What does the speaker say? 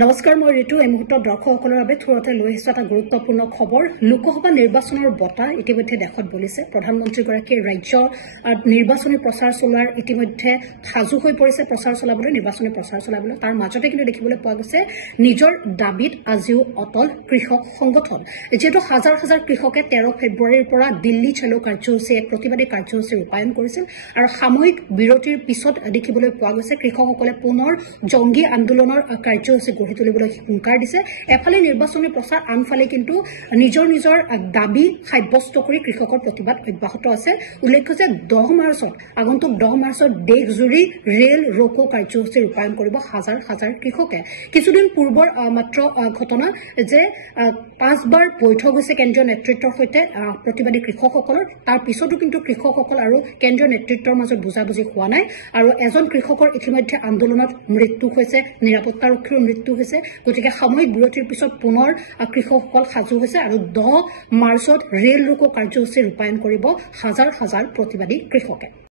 নমস্কাৰ মই ঋতু এই মুহূৰ্তত দৰ্শকসকলৰ বাবে থুৰতে লৈ আহিছো এটা গুৰুত্বপূৰ্ণ খবৰ লোকসভা নিৰ্বাচনৰ বঁটা ইতিমধ্যে দেশত বলিছে প্ৰধানমন্ত্ৰীগৰাকীয়ে ৰাজ্যৰ নিৰ্বাচনী প্ৰচাৰ চলোৱাৰ ইতিমধ্যে সাজু হৈ পৰিছে প্ৰচাৰ চলাবলৈ নিৰ্বাচনী প্ৰচাৰ চলাবলৈ তাৰ মাজতে কিন্তু দেখিবলৈ পোৱা গৈছে নিজৰ দাবীত আজিও অটল কৃষক সংগঠন যেটো হাজাৰ হাজাৰ কৃষকে 13 ফেব্ৰুৱাৰীৰ পৰা দিল্লী চলো কাৰ্যসূচী এক প্ৰতিবাদী কাৰ্যসূচী ৰূপায়ণ কৰিছিল আৰু সাময়িক বিৰতিৰ পিছত দেখিবলৈ পোৱা গৈছে কৃষকসকলে পুনৰ জংগী আন্দোলনৰ কাৰ্যসূচী গঢ়ি তুলিবলৈ হুংকাৰ দিছে এফালে নিৰ্বাচনী প্ৰচাৰ আনফালে কিন্তু নিজৰ দাবী সাব্যস্ত কৰি কৃষকৰ প্ৰতিবাদ অব্যাহত আছে উল্লেখ্য যে 10 মাৰ্চত আগন্তুক 10 মাৰ্চত দেশজুৰি ৰেল ৰকো কাৰ্যসূচী ৰূপায়ণ কৰিব হাজাৰ হাজাৰ কৃষকে কিছুদিন পূৰ্বৰ মাত্ৰ ঘটনা যে 5 বাৰ বৈঠক হৈছে কেন্দ্ৰীয় নেতৃত্বৰ সৈতে প্ৰতিবাদী কৃষকসকলৰ তাৰ পিছতো কিন্তু কৃষকসকল আৰু কেন্দ্ৰীয় নেতৃত্বৰ মাজত বুজাবুজি হোৱা নাই আৰু এজন কৃষকৰ ইতিমধ্যে আন্দোলনত মৃত্যু হৈছে নিৰাপত্তাৰক্ষীৰ মৃত্যু হৈছে গতিকে সাময়িক বিৰতিৰ পিছত পুনৰ কৃষকসকল সাজু হৈছে আৰু 10 মাৰ্চত ৰেল ৰকো কাৰ্যসূচী ৰূপায়ণ কৰিব হাজাৰ হাজাৰ প্ৰতিবাদী কৃষকে